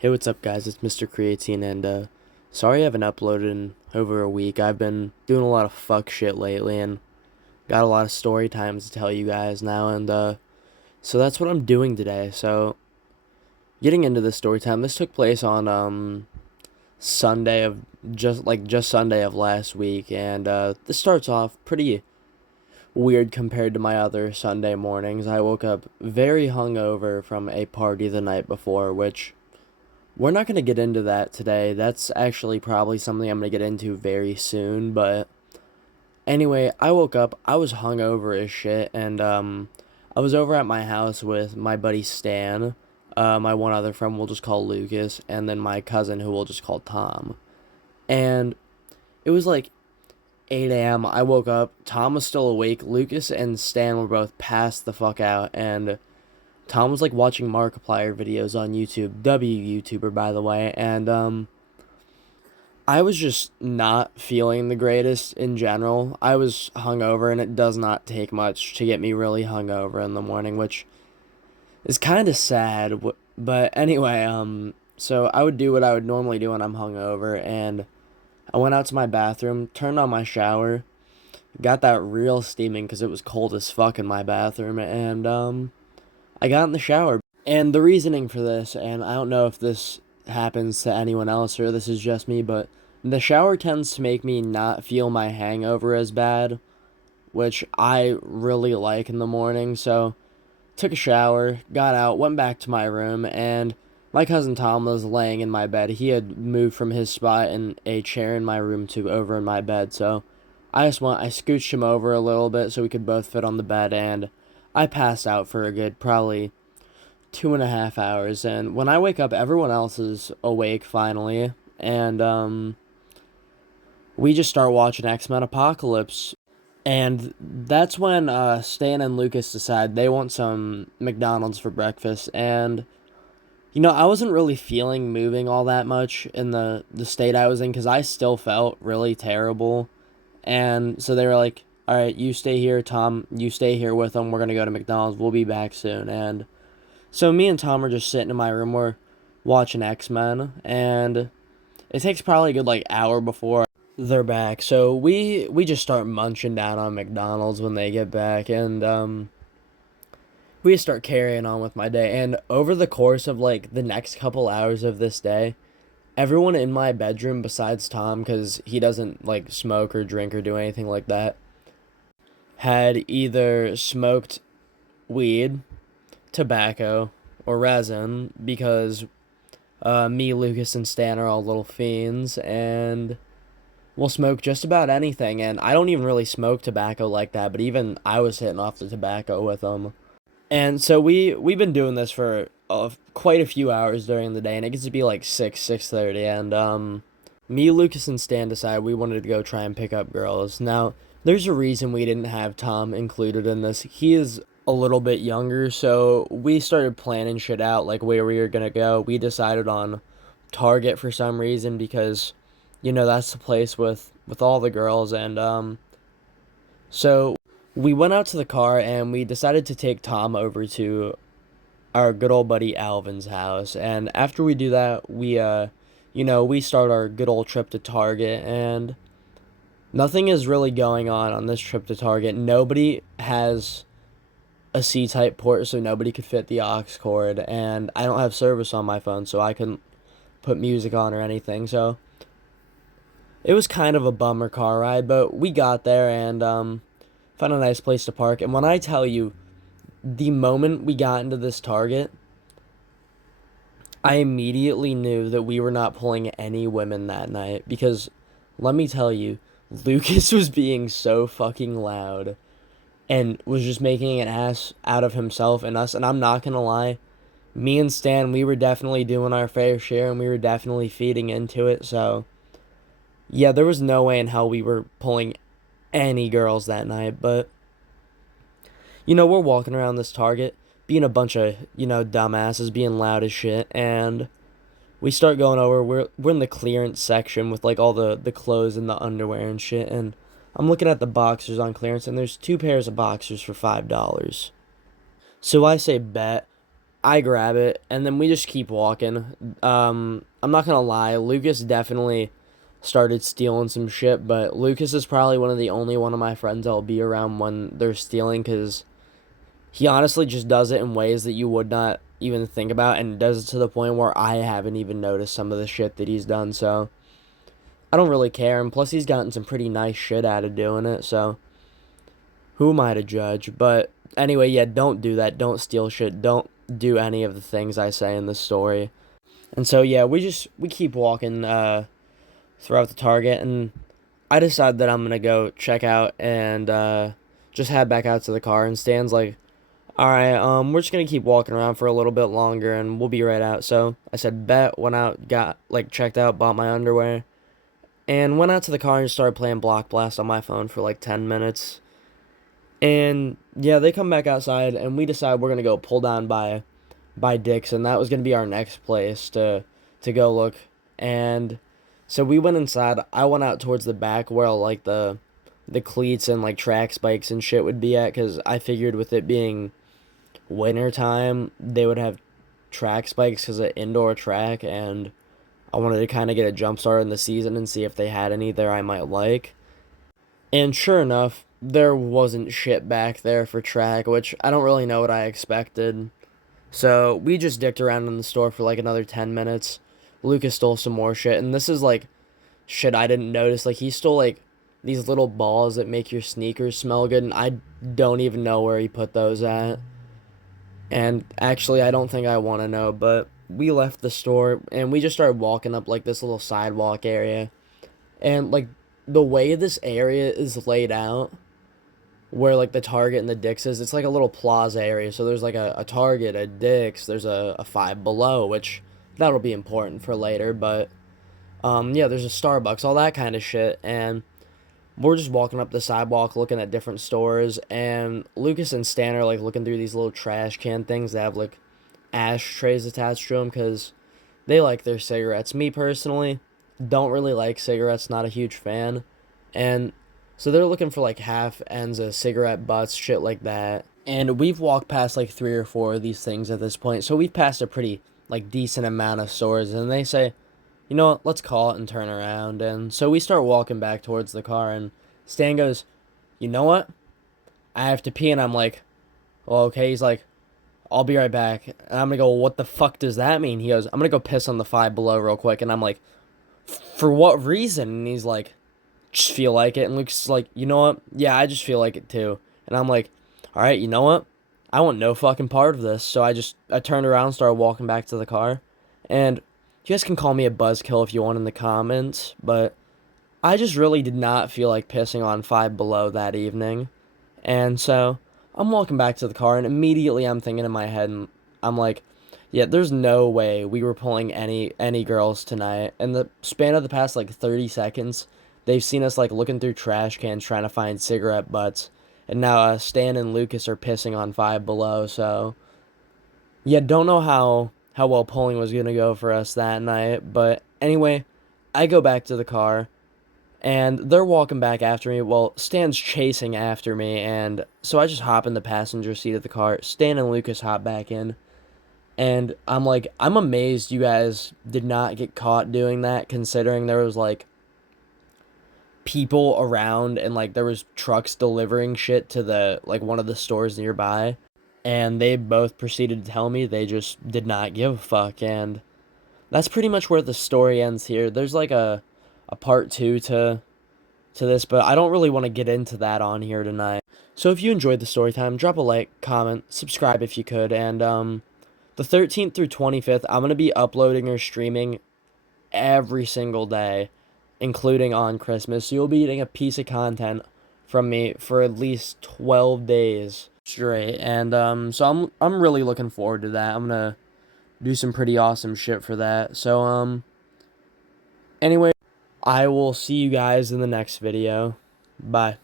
Hey, what's up, guys? It's Mr. Creatine, and sorry I haven't uploaded in over a week. I've been doing a lot of fuck shit lately, and got a lot of story times to tell you guys now, and so that's what I'm doing today. So, getting into the story time, this took place on Sunday of just Sunday of last week, and this starts off pretty weird compared to my other Sunday mornings. I woke up very hungover from a party the night before, which we're not going to get into that today. That's actually probably something I'm going to get into very soon. But anyway, I woke up. I was hungover as shit. And I was over at my house with my buddy Stan, my one other friend we'll just call Lucas, and then my cousin who we'll just call Tom. And it was like 8 a.m. I woke up. Tom was still awake. Lucas and Stan were both passed the fuck out. And Tom was like watching Markiplier videos on YouTube, YouTuber by the way, and I was just not feeling the greatest in general. I was hungover, and it does not take much to get me really hungover in the morning, which is kind of sad. But anyway, so I would do what I would normally do when I'm hungover, and I went out to my bathroom, turned on my shower, got that real steaming because it was cold as fuck in my bathroom, and I got in the shower. And the reasoning for this, and I don't know if this happens to anyone else or this is just me, but the shower tends to make me not feel my hangover as bad, which I really like in the morning. So, took a shower, got out, went back to my room, and my cousin Tom was laying in my bed. He had moved from his spot in a chair in my room to over in my bed, so I scooched him over a little bit so we could both fit on the bed, and I passed out for a good probably 2.5 hours. And when I wake up, everyone else is awake finally, and we just start watching X-Men Apocalypse. And that's when Stan and Lucas decide they want some McDonald's for breakfast. And I wasn't really feeling moving all that much in the state I was in because I still felt really terrible. And so they were like, all right, you stay here, Tom. You stay here with them. We're going to go to McDonald's. We'll be back soon. And so me and Tom are just sitting in my room. We're watching X-Men. And it takes probably a good, like, hour before they're back. So we just start munching down on McDonald's when they get back. And we just start carrying on with my day. And over the course of, like, the next couple hours of this day, everyone in my bedroom besides Tom, because he doesn't, like, smoke or drink or do anything like that, had either smoked weed, tobacco, or resin because me, Lucas, and Stan are all little fiends and we'll smoke just about anything. And I don't even really smoke tobacco like that, but even I was hitting off the tobacco with them. And so we've been doing this for quite a few hours during the day, and it gets to be like 6:30, and me, Lucas, and Stan decided we wanted to go try and pick up girls. Now, there's a reason we didn't have Tom included in this. He is a little bit younger, so we started planning shit out, like where we were gonna go. We decided on Target for some reason because, that's the place with all the girls, and so we went out to the car and we decided to take Tom over to our good old buddy Alvin's house. And after we do that, we start our good old trip to Target, and nothing is really going on this trip to Target. Nobody has a C-type port, so nobody could fit the aux cord, and I don't have service on my phone, so I couldn't put music on or anything. So it was kind of a bummer car ride, but we got there and found a nice place to park. And when I tell you, the moment we got into this Target, I immediately knew that we were not pulling any women that night because, let me tell you, Lucas was being so fucking loud and was just making an ass out of himself and us. And I'm not gonna lie, me and Stan, we were definitely doing our fair share and we were definitely feeding into it. So, yeah, there was no way in hell we were pulling any girls that night. But we're walking around this Target, being a bunch of, dumbasses, being loud as shit, and we start going over, we're in the clearance section with, like, all the clothes and the underwear and shit, and I'm looking at the boxers on clearance, and there's two pairs of boxers for $5. So I say bet. I grab it, and then we just keep walking. I'm not gonna lie, Lucas definitely started stealing some shit, but Lucas is probably one of the only one of my friends I'll be around when they're stealing, because he honestly just does it in ways that you would not even think about, and does it to the point where I haven't even noticed some of the shit that he's done, so I don't really care, and plus he's gotten some pretty nice shit out of doing it, so who am I to judge? But anyway, yeah, don't do that. Don't steal shit. Don't do any of the things I say in this story. And so yeah, we keep walking throughout the Target, and I decide that I'm gonna go check out and just head back out to the car. And Stan's like, "All right, we're just gonna keep walking around for a little bit longer, and we'll be right out." So I said, "Bet." Went out, got like checked out, bought my underwear, and went out to the car and started playing Block Blast on my phone for like 10 minutes. And yeah, they come back outside, and we decide we're gonna go pull down by Dick's, and that was gonna be our next place to go look. And so we went inside. I went out towards the back where like the cleats and like track spikes and shit would be at, because I figured with it being winter time, they would have track spikes because of indoor track, and I wanted to kind of get a jump start in the season and see if they had any there I might like. And sure enough, there wasn't shit back there for track, which I don't really know what I expected. So we just dicked around in the store for like another 10 minutes. Lucas stole some more shit, and this is like shit I didn't notice. Like, he stole like these little balls that make your sneakers smell good, and I don't even know where he put those at. And actually, I don't think I want to know, but we left the store and we just started walking up like this little sidewalk area. And like the way this area is laid out, where like the Target and the Dick's is, it's like a little plaza area. So there's like a Target, a Dick's, there's a Five Below, which that'll be important for later. But yeah, there's a Starbucks, all that kind of shit. And we're just walking up the sidewalk looking at different stores, and Lucas and Stan are like looking through these little trash can things that have like ashtrays attached to them, because they like their cigarettes. Me personally, don't really like cigarettes, not a huge fan. And so they're looking for like half ends of cigarette butts, shit like that. And we've walked past like three or four of these things at this point. So we've passed a pretty like decent amount of stores, and they say, "You know what, let's call it and turn around." And so we start walking back towards the car, and Stan goes, "You know what? I have to pee." And I'm like, "Well, okay." He's like, "I'll be right back." And I'm gonna go, "Well, what the fuck does that mean?" He goes, "I'm gonna go piss on the Five Below real quick." And I'm like, "For what reason?" And he's like, "Just feel like it." And Luke's like, "You know what? Yeah, I just feel like it too." And I'm like, "All right, you know what? I want no fucking part of this." So I turned around and started walking back to the car. And you guys can call me a buzzkill if you want in the comments, but I just really did not feel like pissing on Five Below that evening. And so I'm walking back to the car, and immediately I'm thinking in my head, and I'm like, yeah, there's no way we were pulling any girls tonight. In the span of the past like 30 seconds, they've seen us like looking through trash cans trying to find cigarette butts, and now Stan and Lucas are pissing on Five Below. So yeah, don't know how well pulling was gonna go for us that night. But anyway, I go back to the car, and they're walking back after me. Well, Stan's chasing after me, and so I just hop in the passenger seat of the car. Stan and Lucas hop back in, and I'm like, I'm amazed you guys did not get caught doing that, considering there was like people around, and like there was trucks delivering shit to the like one of the stores nearby, and they both proceeded to tell me they just did not give a fuck. And that's pretty much where the story ends here. There's like a part two to this, but I don't really want to get into that on here tonight. So if you enjoyed the story time, drop a like, comment, subscribe if you could, and the 13th through 25th, I'm gonna be uploading or streaming every single day, including on Christmas. So you'll be getting a piece of content from me for at least 12 days straight, and so I'm really looking forward to that. I'm gonna do some pretty awesome shit for that. So anyway, I will see you guys in the next video. Bye.